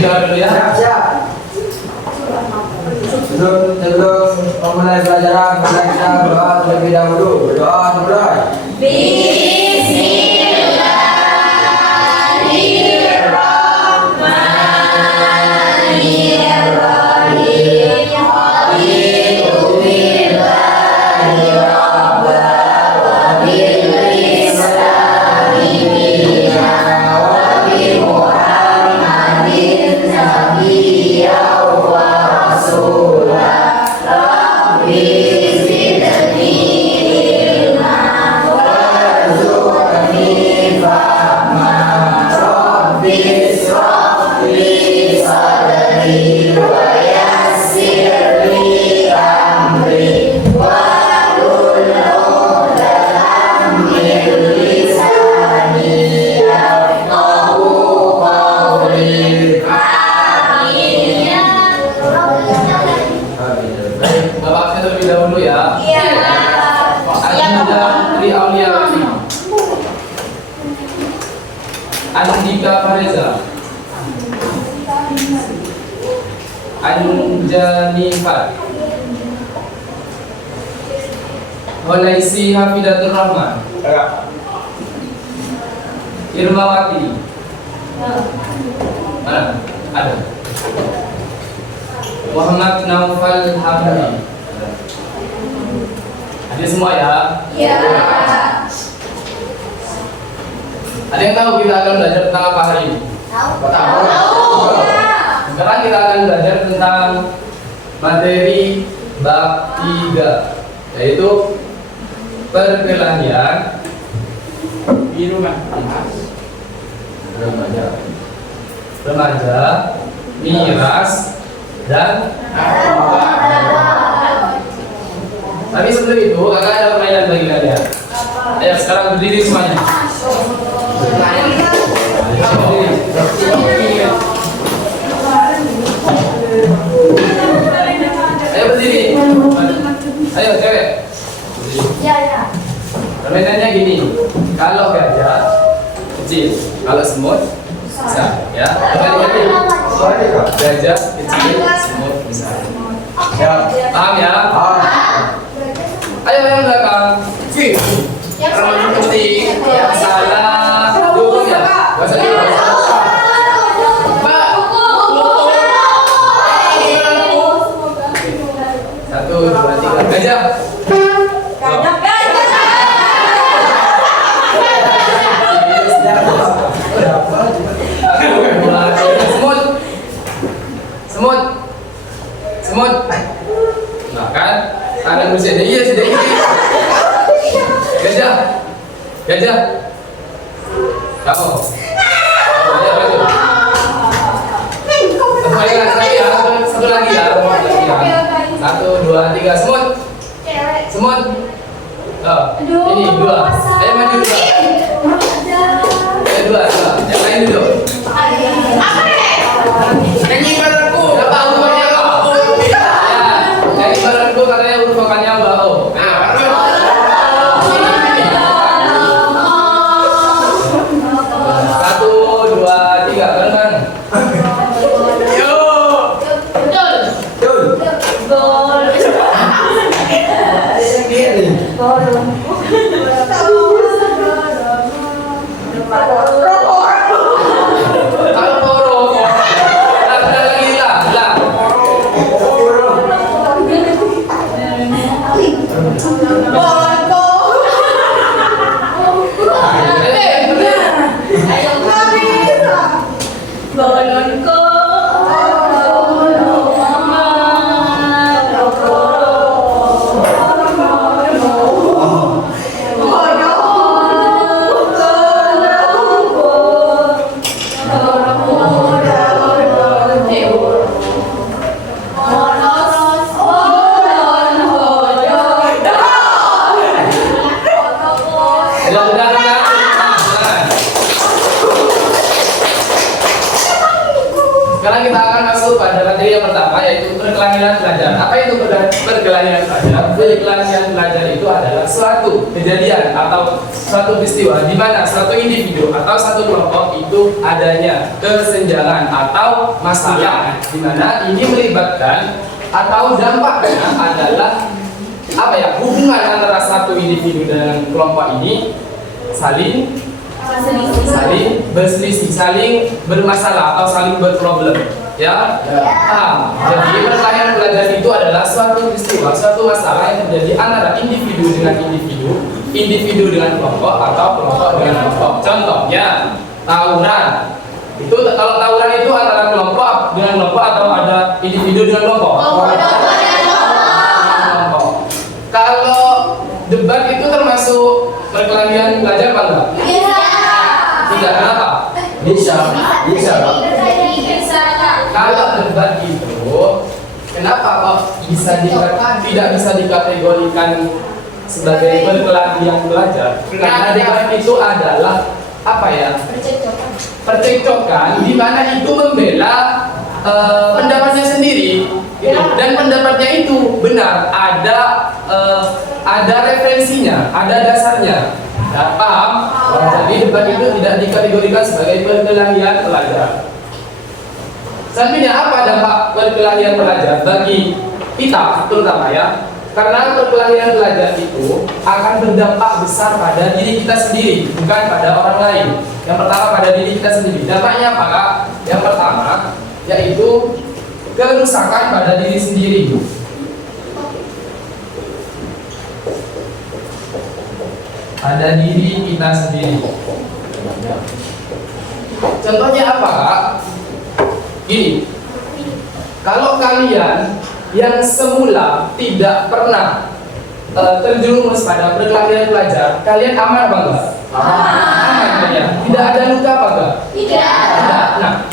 doa dulu ya. Siap. Sebelum memulai pelajaran, mari kita berdoa terlebih dahulu. Berdoa dimulai. Bapak terlebih dahulu ya. Iya. Anda Tri Auliawati, Andika Fareza, Anjani Fat, Walaisi Hafidatur Rahman, Irmawati. Mana? Ada. Muhammad Naufal Hamdi. Ada semua ya? Iya. Ada yang tahu kita akan belajar tentang apa hari ini? Tahu. Sekarang kita akan belajar tentang materi bab 3, yaitu perkelahian remaja, miras, dan tapi sebelum itu kakak ada permainan bagi kalian. Ayo sekarang berdiri semuanya. Berdiri. Ayo berdiri. Ayo cewek. Iya. Permainannya gini. Kalau gajah kecil, kalau semut besar, ya. Kembali. Gajah kecil, semut besar. Ya. Paham ya? Ayo yang belakang. Rambut putih, yang salah dulu ya. Gak usah dulu. Satu, dua, tiga. Gajah. Semut. Nah kan, tangan bersih. Iya sudah ini. Gajah. Kamu. Ayo maju. Satu lagi ya. Satu, dua, tiga. Semut. Oh, ini dua. Ayo maju dua. Ayo dua. Yang lain dulu. Nyanyi badanku. Apa hurufnya kau? Ya, nyanyi badanku katanya huruf vokalnya bau. Satu, dua, tiga, bareng. Yo. Sekarang kita akan masuk pada materi yang pertama, yaitu perkelahian pelajar. Apa itu perkelahian pelajar? Perkelahian pelajar itu adalah suatu kejadian atau suatu peristiwa di mana suatu individu atau satu kelompok itu adanya kesenjangan atau masalah, di mana ini melibatkan atau dampaknya adalah apa ya, hubungan antara satu individu dan kelompok ini saling berselisih, saling bermasalah atau saling berproblem, ya. Paham? Jadi perkelahian pelajar itu adalah suatu peristiwa, suatu masalah yang terjadi antara individu dengan individu, individu dengan kelompok atau kelompok dengan kelompok. Contohnya tawuran. Itu kalau tawuran itu antara kelompok dengan kelompok atau ada individu dengan kelompok? Kalau debat itu termasuk perkelahian pelajar apa enggak? Tidak, kenapa? Bisa. Kalau debat itu, kenapa kok tidak bisa dikategorikan sebagai perkelahian pelajar? Karena debat itu adalah apa ya? Percekcokan, di mana itu membela pendapatnya sendiri, gitu. Dan pendapatnya itu benar, ada referensinya, ada dasarnya. Ya, paham? Jadi debat itu tidak dikategorikan sebagai perkelahian pelajar. Selanjutnya, apa dampak perkelahian pelajar bagi kita terutama ya? Karena perkelahian pelajar itu akan berdampak besar pada diri kita sendiri, bukan pada orang lain. Yang pertama pada diri kita sendiri. Dampaknya apa, Kak? Yang pertama yaitu kerusakan pada diri sendiri. Pada diri kita sendiri. Contohnya apa, Kak? Gini, kalau kalian yang semula tidak pernah terjerumus pada perkelahian pelajar, kalian aman apa enggak? Aman ya? Tidak ada luka apa enggak? Tidak. Nah,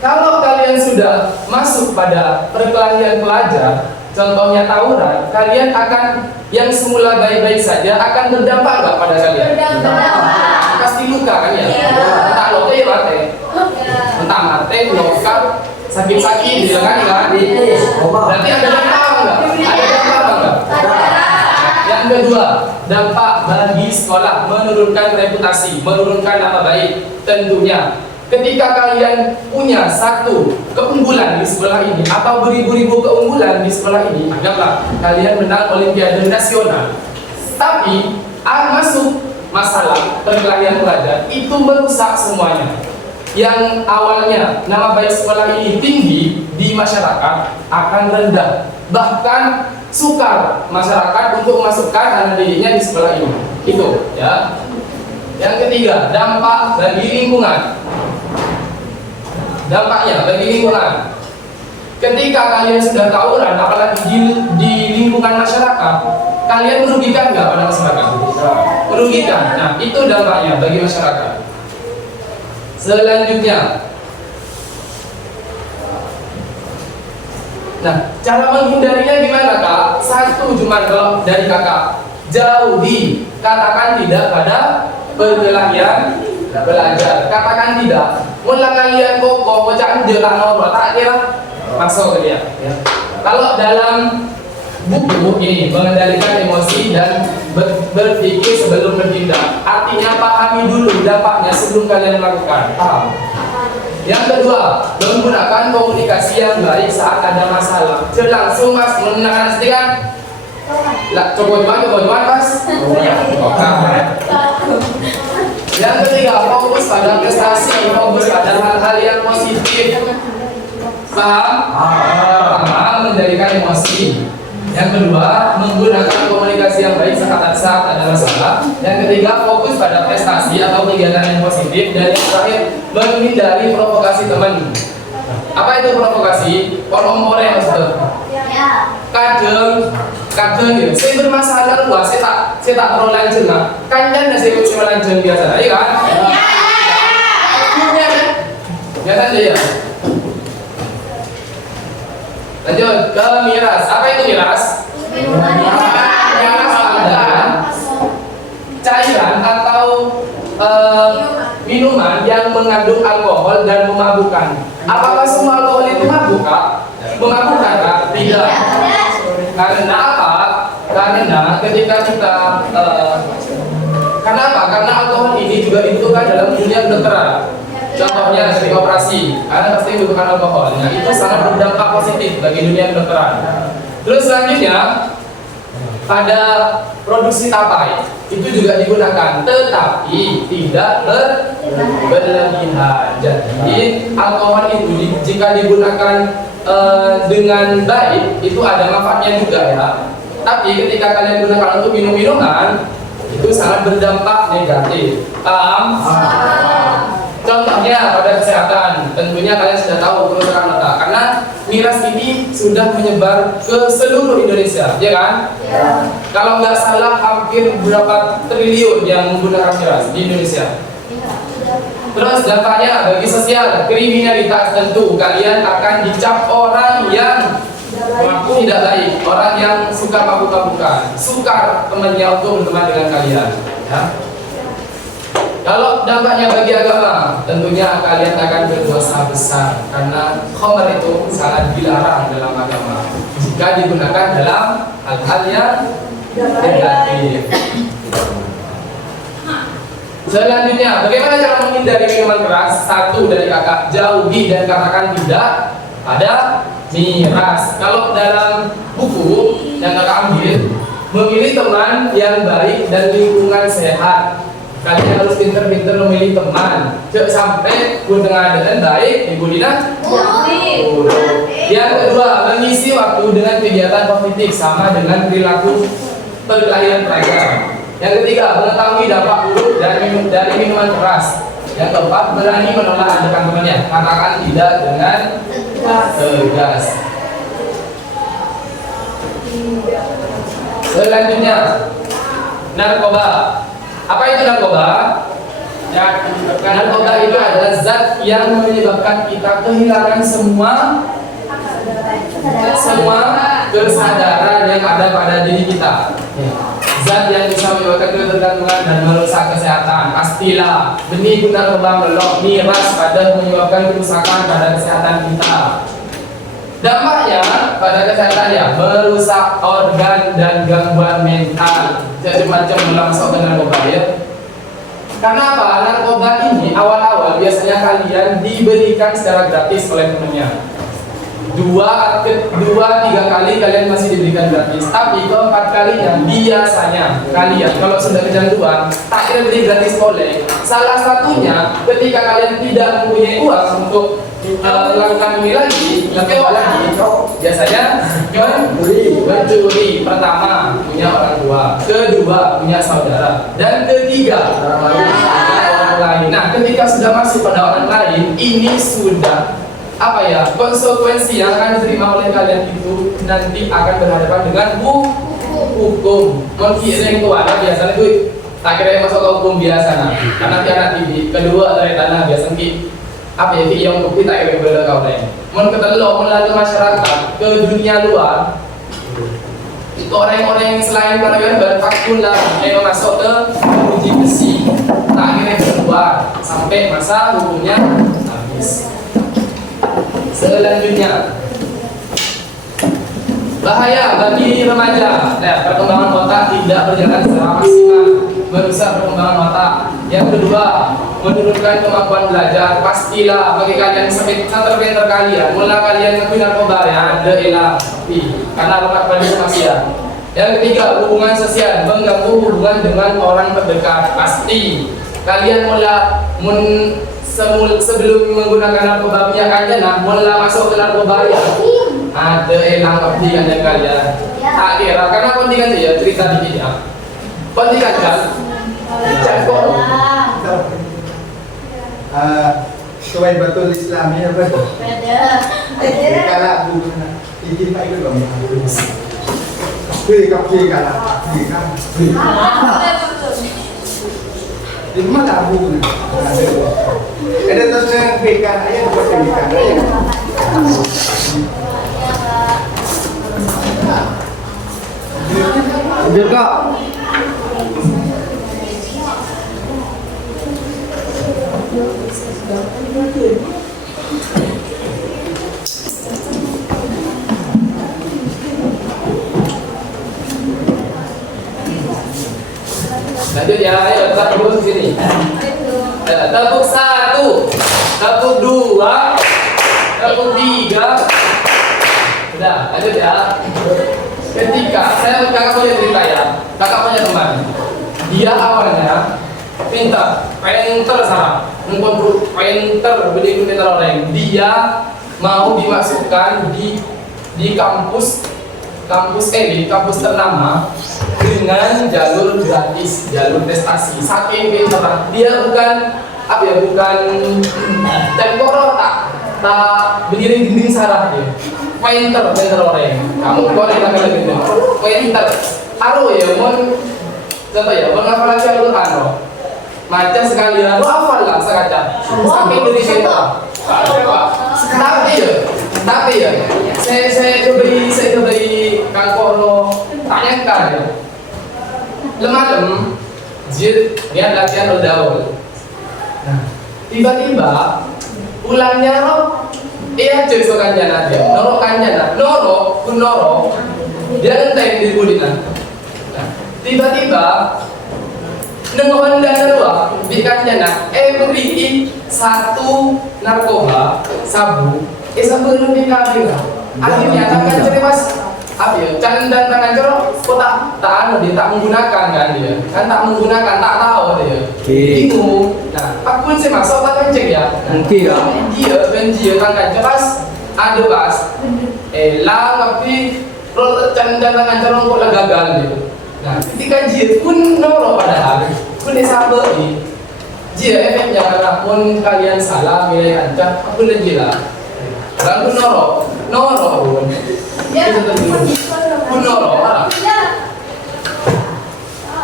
kalau kalian sudah masuk pada perkelahian pelajar, contohnya tawuran, kalian akan yang semula baik-baik saja akan berdampak nggak pada kalian? Pasti luka kan ya? Entah lote ya mate, entah mate, luka, sakit-sakit, gitu kan? Berarti ada dampak nggak? Ada dampak nggak? Yang kedua, dampak bagi sekolah, menurunkan reputasi, menurunkan nama baik. Tentunya ketika kalian punya satu keunggulan di sekolah ini atau beribu-ribu keunggulan di sekolah ini, anggaplah kalian menang olimpiade nasional, tapi masuk masalah perkelahian pelajar itu merusak semuanya. Yang awalnya nama baik sekolah ini tinggi di masyarakat akan rendah, bahkan sukar masyarakat untuk memasukkan anak didiknya di sekolah ini. Itu ya. Yang ketiga, dampak bagi lingkungan. Dampaknya bagi lingkungan, ketika kalian sudah tawuran, apalagi di lingkungan masyarakat, kalian merugikan nggak pada masyarakat? Merugikan. Nah, itu dampaknya bagi masyarakat. Selanjutnya, nah, cara menghindarinya gimana, Kak? Satu cuma kalau dari kakak, jauhi, katakan tidak pada perkelahian belajar, katakan tidak. Mula kalian kokoh, jangan jelas ngobrol, tak kira masuk ke dia. Ya. Kalau dalam buku ini mengendalikan emosi dan berpikir sebelum bertindak, artinya pahami dulu dampaknya sebelum kalian melakukan. Paham? Yang kedua, menggunakan komunikasi yang baik saat ada masalah. Langsung mas mengenal sedikit. Lah, coba pas. Yang ketiga, fokus pada prestasi, fokus pada hal-hal yang positif. Paham? Pertama, mengendalikan emosi. Yang kedua, menggunakan komunikasi yang baik saat ada masalah. Yang ketiga, fokus pada prestasi atau kegiatan yang positif. Dan yang terakhir, menghindari provokasi teman. Apa itu provokasi? Orang-orang yang kadang ya, saya bermasalah luas, saya tak terlalu lanjut lah. Kan saya lanjut biasa, iya kan? Biasa aja ya. Lanjut ke miras. Apa itu miras? Miras adalah cairan atau minuman yang mengandung alkohol dan memabukkan. Apakah semua alkohol itu mabuk, Kak? Memabukkan, Kak? Tidak. Karena apa? Karena ketika kita karena apa? Karena alkohol ini juga dibutuhkan dalam dunia kedokteran. Contohnya ketika operasi, Anda pasti membutuhkan alkohol. Nah, itu sangat berdampak positif bagi dunia kedokteran. Terus selanjutnya, pada produksi tapai itu juga digunakan, tetapi tidak berlebihan. Jadi alkohol itu jika digunakan dengan baik itu ada manfaatnya juga ya. Tapi ketika kalian gunakan untuk minum-minuman itu sangat berdampak negatif. Paham? Contohnya pada kesehatan, tentunya kalian sudah tahu kerusakan otak karena miras ini sudah menyebar ke seluruh Indonesia, ya kan? Ya. Kalau nggak salah hampir berapa triliun yang menggunakan miras di Indonesia. Terus dampaknya bagi sosial, kriminalitas, tentu kalian akan dicap orang yang tidak baik, orang yang suka mabuk-mabukan, sukar temannya untuk berteman dengan kalian, ya. Kalau dampaknya bagi agama, tentunya kalian akan berdosa besar karena khamr itu sangat dilarang dalam agama jika digunakan dalam hal-hal yang negatif. Selanjutnya, bagaimana cara menghindari minuman keras? Satu dari kakak, jauhi dan katakan tidak pada miras. Kalau dalam buku yang kakak ambil, memilih teman yang baik dan lingkungan sehat. Kalian harus pinter-pinter memilih teman. Jangan sampai tengah dengan baik, Ibu Dina. Yang kedua, mengisi waktu dengan kegiatan positif sama dengan perilaku perkelahian pelajar. Yang ketiga, mengetahui dampak buruk dari minuman keras. Yang keempat, berani menolak ajakan temannya. Katakan tidak dengan tegas. Selanjutnya, narkoba. Apa itu narkoba? Ya, narkoba itu adalah zat yang menyebabkan kita kehilangan semua kesadaran yang ada pada diri kita. Zat yang bisa menyebabkan ketergantungan dan merusak kesehatan. Pastilah benih narkoba melok miras pada menyebabkan kerusakan pada kesehatan kita. Dampaknya pada kesehatan ya merusak organ dan gangguan mental. Jadi macam masuk ke narkoba ya. Karena apa? Narkoba ini awal-awal biasanya kalian diberikan secara gratis oleh temennya. Dua, tiga kali kalian masih diberikan gratis. Tapi keempat kalinya biasanya kalian kalau sudah kecanduan tak kira beri gratis boleh. Salah satunya ketika kalian tidak mempunyai uang untuk melakukan ini lagi, tapi lagi biasanya mencuri. Pertama punya orang tua, kedua punya saudara, dan ketiga orang lain. Nah, ketika sudah masuk pada orang lain, ini sudah apa ya, konsekuensi yang akan diterima oleh kalian itu nanti akan berhadapan dengan hukum. Mungkin yang tua biasanya itu tak kira masuk ke hukum biasa nah, karena dia anak TV. Kedua dari tanah biasa ki apa ya yang bukti tak kira bela kau lain. Mun ketelok melalui masyarakat ke dunia luar, itu orang-orang yang selain karyawan berfakun lah yang masuk ke uji besi tak kira keluar sampai masa hukumnya habis. Selanjutnya, bahaya bagi remaja. Perkembangan otak tidak berjalan secara maksimal, merusak perkembangan otak. Yang kedua, menurunkan kemampuan belajar. Pastilah bagi kalian pinter kalian, mula kalian ngakui narkoba ya ada karena lekat pada maksiat. Yang ketiga, hubungan sosial, mengganggu hubungan dengan orang terdekat. Pasti kalian sebelum menggunakan narkoba minyak aja nah mula masuk ke narkoba ya ada elang kontingan yang kalian tak kira karena kontingan ya cerita dikit ya kontingan kan cakap sesuai betul Islamnya betul kalau bukan izin pak itu dong free kalau di mana tahu nih? Ada terus berikan aja buat berikan aja. Juga. Lanjut ya, ayo kita dulu di sini. Tepuk 1, tepuk 2, tepuk 3. Udah, lanjut ya. Ketika kakak punya cerita ya, kakak punya teman. Dia awalnya pintar, painter sana, painter, beli pintar orang. Dia mau dimasukkan di kampus di kampus ternama dengan jalur gratis, jalur prestasi. Saking pintar, dia bukan apa ya, bukan tempor tak berdiri dinding sarah dia. Painter orang. Kamu kau yang lagi gitu. Painter, aduh ya, contoh ya, mengapa lagi Al-Quran lo? Macam sekali lo hafal lah sengaja. Saking dari situ. Tapi ya, saya beri kangkono tanyakan ya. Lemah jid dia latihan udah. Nah, tiba-tiba pulangnya lo, iya cuy sokannya nanti, noro kanjana, noro, dia ngenteng di budinan. Nah, tiba-tiba nengohan dana dua, bikannya beri satu narkoba, sabu, sabu lebih kali lah. Akhirnya tangan ceri mas, apa ya, dan tangan cerok, kok tak menggunakan kan dia, kan tak menggunakan, tak tahu dia, bingung. Nah, aku pun sih masuk tak kenceng ya. Mungkin ya. Dia tangan ceras, ada pas, lah tapi dan tangan cerok kok lah gagal gitu. Nah, ketika dia pun noro padahal, pun disabar ni, dia efeknya karena pun kalian salah milih ancam, aku lagi lah. Orang pun noro pun. Pun noro malah.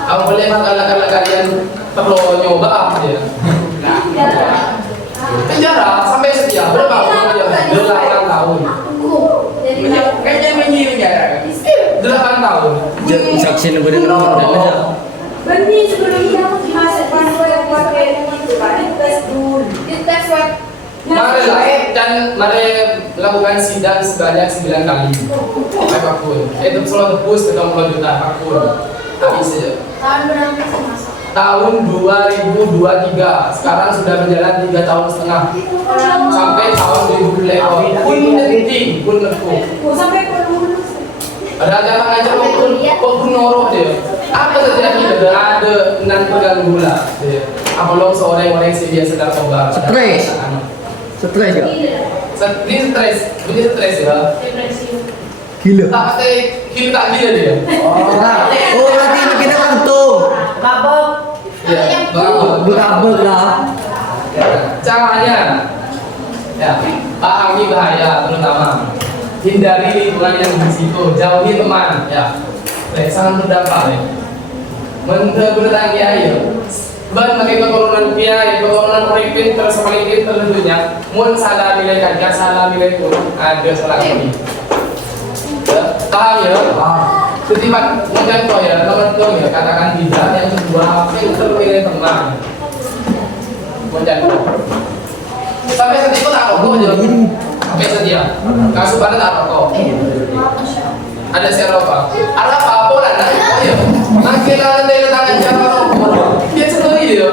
Kamu boleh makan kalian perlu nyoba apa dia? Nah, penjara sampai sekian berapa tahun aja? 8 tahun. Kayaknya penjara. 8 tahun. Saksi negara nomor dan aja. Benih sebelumnya masuk pakai tes dulu. Tes web. Mari lakukan sidang sebanyak 9 kali. Apapun. Itu selalu tebus ke 60 juta apapun. Habis saja. Tahun berapa sih masuk? Tahun 2023. Sekarang sudah berjalan 3 tahun setengah. Sampai tahun 2020. Pun nekuk. Sampai ke lulus. Ada cara ngajar pun noroh dia. Apa terjadi? Ada nan pegang gula dia. Apa lo seorang sih dia sedang coba. Stres ya? Ini stres ya. Gila. Tak gila dia. Oh berarti ini kita kantung. Ya, Berabel lah. Caranya, ya, pahami bahaya terutama. Hindari lingkungan yang berisiko, jauhi teman, ya. Sangat berdampak ya. Menurut kiai, bagi penurunan kiai, penurunan pemimpin tersepaling tentunya, mun salah nilai kajian, salah nilai turun, ada salah ini. Paham ya? Ketimbang mencontoh ya, teman-teman ya, katakan tidak, yang kedua filter nilai teman. Mencontoh. Sampai setia tak rokok aja. Sampai setia. Kasubannya tak rokok. Ada siapa? Ada apa lah? Oh ya, makin ada yang tangan siapa rokok? Dia sendiri dia.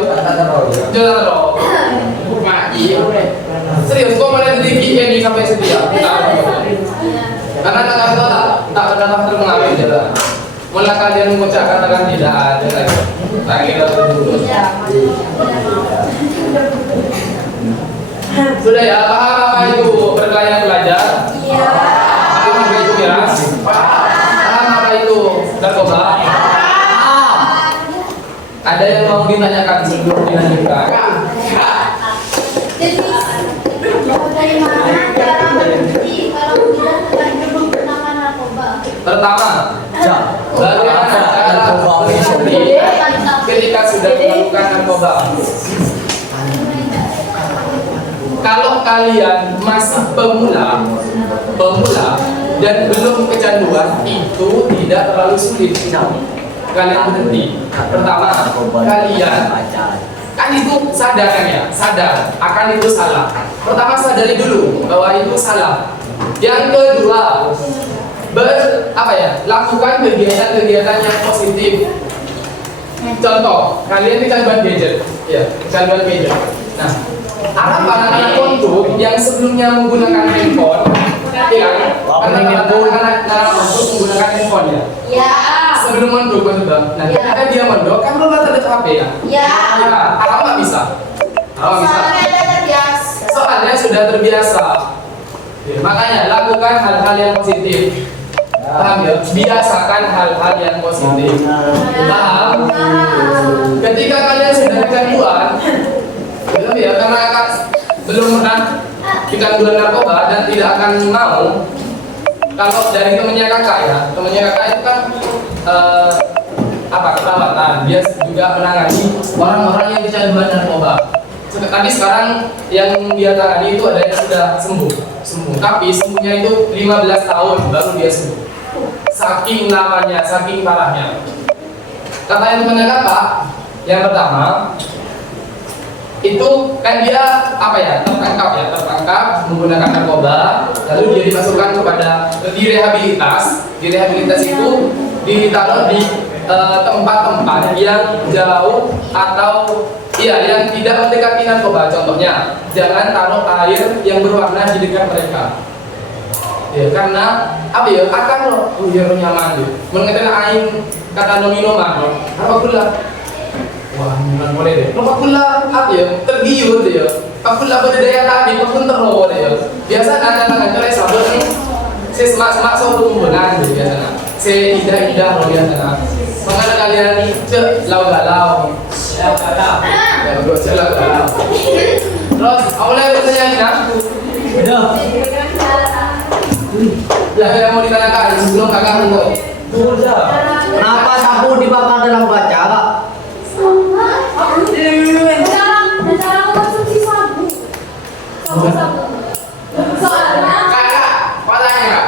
Jangan rokok. Mati. Serius, kau mana sedikit ini sampai setia? Karena tak ada termengalir jelas. Mula kalian mengucap katakan tidak ada lagi. Lagi kita dulu. Sudah ya, paham apa itu perkelahian pelajar? Iya. Paham apa itu miras? Paham apa itu narkoba? Ada yang mau ditanyakan sebelum dilanjutkan? Jadi dari mana cara berhenti kalau tidak terlanjur menggunakan narkoba? Pertama, bagaimana cara berhenti ketika sudah melakukan narkoba? Kalau kalian masih pemula dan belum kecanduan, itu tidak terlalu sulit. Kalian berhenti. Pertama, kalian kan itu sadar kan ya, sadar akan itu salah. Pertama sadari dulu bahwa itu salah. Yang kedua, lakukan kegiatan-kegiatan yang positif. contoh, kalian kecanduan gadget, ya, kecanduan gadget. Nah, apa anak-anak pondok yang sebelumnya menggunakan handphone, ya kan? Anak-anak pondok menggunakan handphone ya. Ya. Sebelum mondok betul. Nah, Ya. ketika dia mondok, kan belum ada HP ya. Ya. Apa nggak bisa? Apa bisa? Soalnya terbiasa. Soalnya sudah terbiasa. Ya, makanya lakukan hal-hal yang positif. Paham ya? Biasakan hal-hal yang positif. Paham? Ketika kalian sudah kecanduan, belum ya, karena belum pernah kecanduan narkoba dan tidak akan mau. Kalau dari temennya kakak ya, temennya kakak itu kan keperawatan, dia juga menangani orang-orang yang kecanduan narkoba. Tapi sekarang yang dia tangani itu ada yang sudah sembuh, tapi sembuhnya itu 15 tahun baru dia sembuh. Saking lamanya, saking parahnya. Katanya temannya kakak, yang pertama itu kan dia tertangkap menggunakan narkoba, lalu dia dimasukkan di rehabilitas itu ditaruh di tempat-tempat yang jauh atau yang tidak mendekati narkoba. Contohnya, jangan taruh air yang berwarna di dekat mereka. Ya, karena akan nyaman tuh. Mengenai air kata minuman, apa pula? Wah, minuman boleh deh. Apa pula tergiur deh ya. Apa pula berdaya tadi, apa pun terlalu deh ya. Biasa kadang-kadang kalau sabar nih, saya semak-semak soal benar deh biasanya. Saya indah-indah loh biasanya. Makanya kalian nih lau galau. Ya, bro, lau galau. Terus, awalnya bertanya nih, Udah. lah yang mau ditanyakan sebelum kakak untuk Kenapa sapu dibakar dalam kaca, Kak? Cara konsumsi sabu. Soalnya kakak, patahnya kak.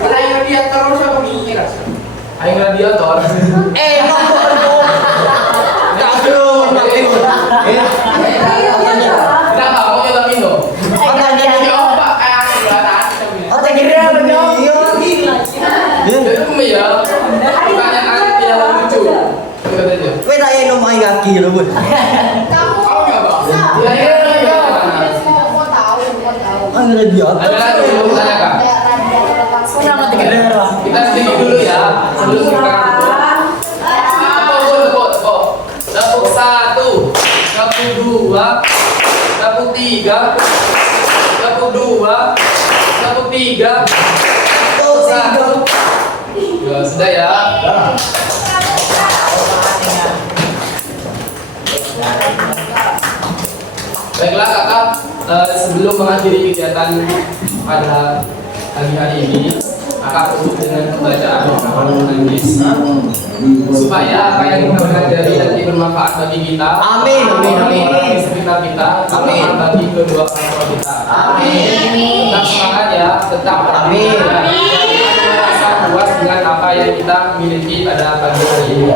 Patahnya radiator siapa mikir? Ayo radiator. Kenapa mau nyoba minum? Ini opak kayak Itu ya, pertanyaan yang lucu. Kowe tak yen omahe kaki lho, Bun. kamu Kamu nggak Pak? bisa. Ya. Mau tahu. Ada dia. Ada lagi yang mau tanyakan? Kita sedikit dulu ya, sebelum kita Tepuk 1, tepuk 2, tepuk 3, tepuk 2, tepuk 3, tepuk 1. Ya, sudah ya. Baiklah kakak, sebelum mengakhiri kegiatan pada pagi hari ini, kakak tutup dengan pembacaan hadis supaya apa yang kita pelajari nanti bermanfaat bagi kita. Amin. Orang-orang di sekitar kita, Amin. bagi kedua orang tua kita. Amin. Tetap semangat ya, tetap Amin. merasa puas dengan apa yang kita miliki pada pagi hari ini.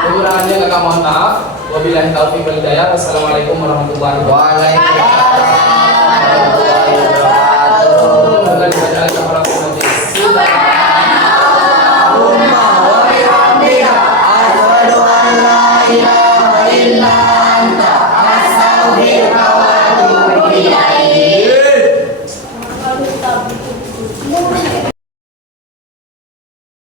Kekurangannya kakak mohon maaf. Wabillahi taufiq wal hidayah. Wassalamualaikum warahmatullahi wabarakatuh. Allahumma wa bihamdika asyhadu an la ilaha illa anta astaghfiruka wa atubu ilaik.